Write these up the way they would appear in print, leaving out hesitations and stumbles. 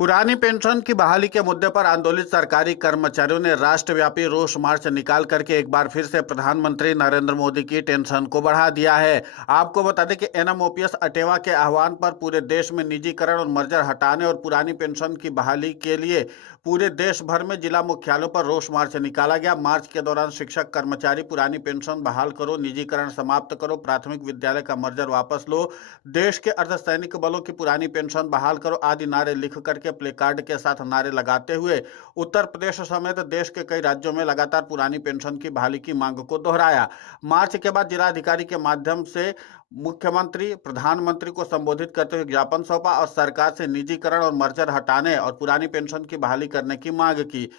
पुरानी पेंशन की बहाली के मुद्दे पर आंदोलित सरकारी कर्मचारियों ने राष्ट्रव्यापी रोष मार्च निकाल करके एक बार फिर से प्रधानमंत्री नरेंद्र मोदी की टेंशन को बढ़ा दिया है। आपको बता दें कि एनएमओपीएस अटेवा के आह्वान पर पूरे देश में निजीकरण और मर्जर हटाने और पुरानी पेंशन की बहाली के लिए पूरे देश भर में जिला मुख्यालयों पर रोष मार्च निकाला गया। मार्च के दौरान शिक्षक कर्मचारी पुरानी पेंशन बहाल करो, निजीकरण समाप्त करो, प्राथमिक विद्यालय का मर्जर वापस लो, देश के अर्धसैनिक बलों की पुरानी पेंशन बहाल करो आदि नारे लिख करके प्ले कार्ड के साथ नारे लगाते हुए उत्तर प्रदेश समेत देश के कई राज्यों में लगातार पुरानी पेंशन की बहाली की मांग को दोहराया। मार्च के बाद जिलाधिकारी के माध्यम से मुख्यमंत्री प्रधानमंत्री को संबोधित करते हुए ज्ञापन सौंपा और सरकार से निजीकरण और मर्जर हटाने और पुरानी पेंशन की बहाली करने की मांग की।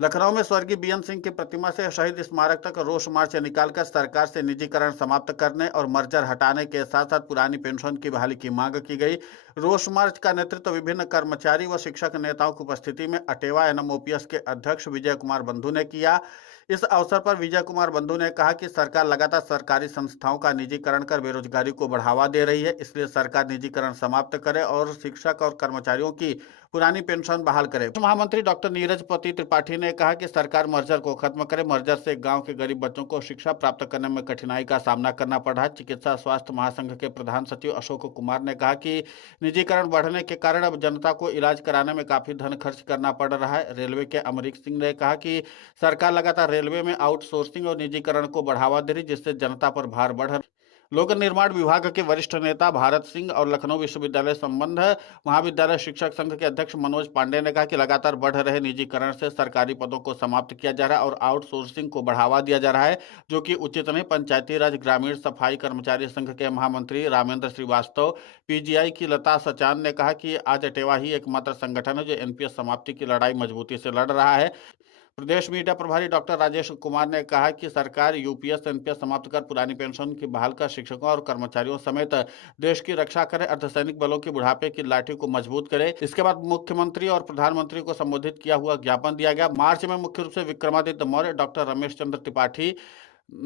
लखनऊ में स्वर्गीय बीएन सिंह की प्रतिमा से शहीद स्मारक तक रोष मार्च निकालकर सरकार से निजीकरण समाप्त करने और मर्जर हटाने के साथ साथ पुरानी पेंशन की बहाली की मांग की गई। रोष मार्च का नेतृत्व विभिन्न कर्मचारी व शिक्षक नेताओं की उपस्थिति में अटेवा एनएमओपीएस के अध्यक्ष विजय कुमार बंधु ने किया। इस अवसर पर विजय कुमार बंधु ने कहा कि सरकार लगातार सरकारी संस्थाओं का निजीकरण कर बेरोजगारी को बढ़ावा दे रही है, इसलिए सरकार निजीकरण समाप्त करे और शिक्षक और कर्मचारियों की पुरानी पेंशन बहाल करे। महामंत्री डॉक्टर नीरज पति त्रिपाठी ने कहा कि सरकार मर्जर को खत्म करे। मर्जर से गांव के गरीब बच्चों को शिक्षा प्राप्त करने में कठिनाई का सामना करना पड़ रहा है। चिकित्सा स्वास्थ्य महासंघ के प्रधान सचिव अशोक कुमार ने कहा कि निजीकरण बढ़ने के कारण अब जनता को इलाज कराने में काफी धन खर्च करना पड़ रहा है। रेलवे के अमरीक सिंह ने कहा कि सरकार लगातार रेलवे में आउटसोर्सिंग और निजीकरण को बढ़ावा दे रही, जिससे जनता पर भार बढ़ रहा है। लोक निर्माण विभाग के वरिष्ठ नेता भारत सिंह और लखनऊ विश्वविद्यालय संबंध महाविद्यालय शिक्षक संघ के अध्यक्ष मनोज पांडे ने कहा कि लगातार बढ़ रहे निजीकरण से सरकारी पदों को समाप्त किया जा रहा है और आउटसोर्सिंग को बढ़ावा दिया जा रहा है, जो कि उचित नहीं। पंचायती राज ग्रामीण सफाई कर्मचारी संघ के महामंत्री रामेंद्र श्रीवास्तव, पीजीआई की लता सचान ने कहा कि आज अटेवा ही एकमात्र संगठन है जो एनपीएस समाप्ति की लड़ाई मजबूती से लड़ रहा है। प्रदेश मीडिया प्रभारी डॉक्टर राजेश कुमार ने कहा कि सरकार यूपीएस एनपीएस समाप्त कर पुरानी पेंशन की बहाल कर शिक्षकों और कर्मचारियों समेत देश की रक्षा करे, अर्धसैनिक बलों की बुढ़ापे की लाठी को मजबूत करे। इसके बाद मुख्यमंत्री और प्रधानमंत्री को संबोधित किया हुआ ज्ञापन दिया गया। मार्च में मुख्य रूप से विक्रमादित्य मौर्य, डॉक्टर रमेश चंद्र त्रिपाठी,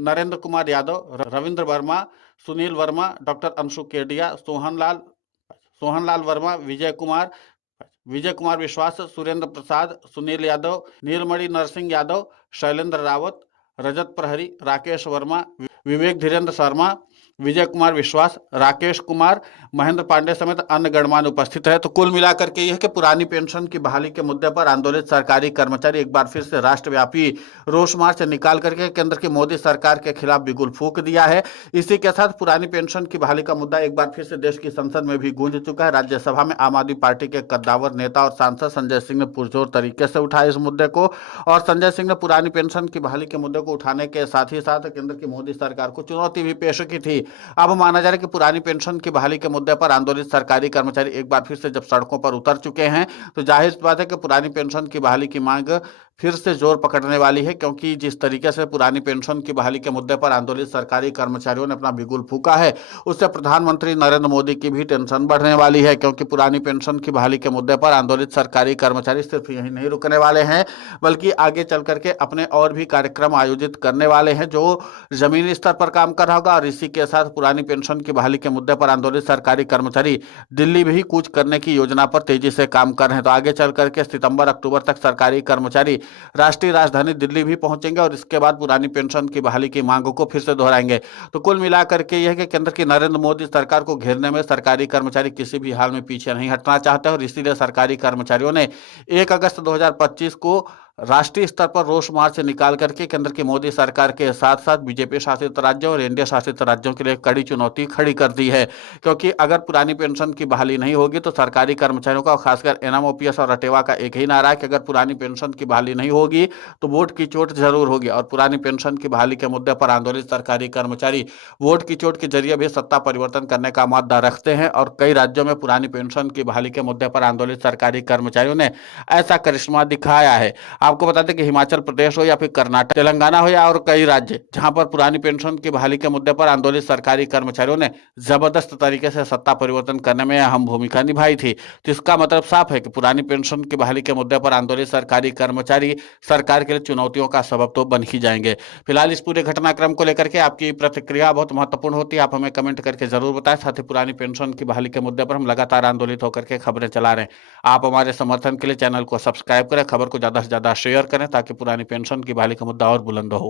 नरेंद्र कुमार यादव, रविंद्र वर्मा, सुनील वर्मा, डॉक्टर अंशु केडिया, सोहनलाल वर्मा, विजय कुमार विश्वास, सुरेंद्र प्रसाद, सुनील यादव, नीलमणि नरसिंह यादव, शैलेंद्र रावत, रजत प्रहरी, राकेश वर्मा, विवेक धीरेन्द्र शर्मा, विजय कुमार विश्वास, राकेश कुमार, महेंद्र पांडे समेत अन्य गणमान्य उपस्थित है। तो कुल मिलाकर के यह कि पुरानी पेंशन की बहाली के मुद्दे पर आंदोलित सरकारी कर्मचारी एक बार फिर से राष्ट्रव्यापी रोष मार्च निकाल करके केंद्र की मोदी सरकार के खिलाफ बिगुल फूंक दिया है। इसी के साथ पुरानी पेंशन की बहाली का मुद्दा एक बार फिर से देश की संसद में भी गूंज चुका है। राज्यसभा में आम आदमी पार्टी के कद्दावर नेता और सांसद संजय सिंह ने पुरजोर तरीके से उठाया इस मुद्दे को, और संजय सिंह ने पुरानी पेंशन की बहाली के मुद्दे को उठाने के साथ ही साथ केंद्र की मोदी सरकार को चुनौती भी पेश की थी। अब माना जा रहा है कि पुरानी पेंशन की बहाली के मुद्दे पर आंदोलित सरकारी कर्मचारी एक बार फिर से जब सड़कों पर उतर चुके हैं, तो जाहिर बात है कि पुरानी पेंशन की बहाली की मांग फिर से जोर पकड़ने वाली है, क्योंकि जिस तरीके से पुरानी पेंशन की बहाली के मुद्दे पर आंदोलित सरकारी कर्मचारियों ने अपना बिगुल फूंका है, उससे प्रधानमंत्री नरेंद्र मोदी की भी टेंशन बढ़ने वाली है। क्योंकि पुरानी पेंशन की बहाली के मुद्दे पर आंदोलित सरकारी कर्मचारी सिर्फ यही नहीं रुकने वाले हैं, बल्कि आगे चल करके अपने और भी कार्यक्रम आयोजित करने वाले हैं जो जमीनी स्तर पर काम कर रहा होगा। और इसी के साथ पुरानी पेंशन की बहाली के मुद्दे पर आंदोलित सरकारी कर्मचारी दिल्ली भी कूच करने की योजना पर तेजी से काम कर रहे हैं। तो आगे चल करके सितंबर अक्टूबर तक सरकारी कर्मचारी राष्ट्रीय राजधानी दिल्ली भी पहुंचेंगे और इसके बाद पुरानी पेंशन की बहाली की मांगों को फिर से दोहराएंगे। तो कुल मिलाकर के यह कि केंद्र की नरेंद्र मोदी सरकार को घेरने में सरकारी कर्मचारी किसी भी हाल में पीछे नहीं हटना चाहते, और इसीलिए सरकारी कर्मचारियों ने 1 अगस्त 2025 को राष्ट्रीय स्तर पर रोष मार्च निकाल करके केंद्र की मोदी सरकार के साथ साथ बीजेपी शासित राज्यों और एनडीए शासित राज्यों के लिए कड़ी चुनौती खड़ी कर दी है। क्योंकि अगर पुरानी पेंशन की बहाली नहीं होगी तो सरकारी कर्मचारियों का, खासकर एनएमओपीएस और अटेवा का एक ही नारा है कि अगर पुरानी पेंशन की बहाली नहीं होगी तो वोट की चोट जरूर होगी। और पुरानी पेंशन की बहाली के मुद्दे पर आंदोलित सरकारी कर्मचारी वोट की चोट के जरिए भी सत्ता परिवर्तन करने का मादा रखते हैं, और कई राज्यों में पुरानी पेंशन की बहाली के मुद्दे पर आंदोलित सरकारी कर्मचारियों ने ऐसा करिश्मा दिखाया है। आपको बता दें कि हिमाचल प्रदेश हो या फिर कर्नाटक, तेलंगाना हो या और कई राज्य जहां पर पुरानी पेंशन की बहाली के मुद्दे पर आंदोलित सरकारी कर्मचारियों ने जबरदस्त तरीके से सत्ता परिवर्तन करने में अहम भूमिका निभाई थी। तो इसका मतलब साफ है कि पुरानी पेंशन की बहाली के मुद्दे पर आंदोलित सरकारी कर्मचारी सरकार के लिए चुनौतियों का सबब तो बन ही जाएंगे। फिलहाल इस पूरे घटनाक्रम को लेकर के आपकी प्रतिक्रिया बहुत महत्वपूर्ण होती है, आप हमें कमेंट करके जरूर बताएं। साथ ही पुरानी पेंशन की बहाली के मुद्दे पर हम लगातार आंदोलित होकर के खबरें चला रहे हैं। आप हमारे समर्थन के लिए चैनल को सब्सक्राइब करें, खबर को ज्यादा से ज्यादा शेयर करें ताकि पुरानी पेंशन की बहाली का मुद्दा और बुलंद हो।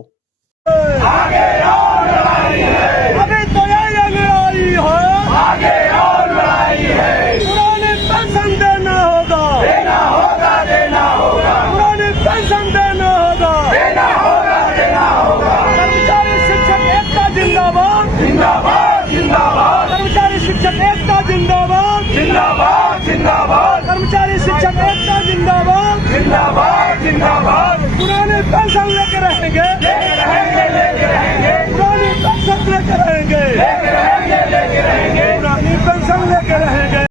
आगे और लड़ाई है, अभी तो ये लड़ाई है, आगे और लड़ाई है। पुरानी पेंशन देना होगा, देना होगा, देना होगा। पुरानी पेंशन देना होगा, देना होगा, देना होगा। कर्मचारी शिक्षक एकता जिंदाबाद, जिंदाबाद, जिंदाबाद। कर्मचारी शिक्षक एकता जिंदाबाद, जिंदाबाद, जिंदाबाद। कर्मचारी शिक्षक एकता जिंदाबाद, जिंदाबाद, जिंदाबाद। पुरानी पेंशन लेके रहेंगे, लेके रहेंगे, लेके रहेंगे। पुरानी पेंशन लेके रहेंगे, लेके रहेंगे, लेके रहेंगे। पुरानी पेंशन लेके रहेंगे।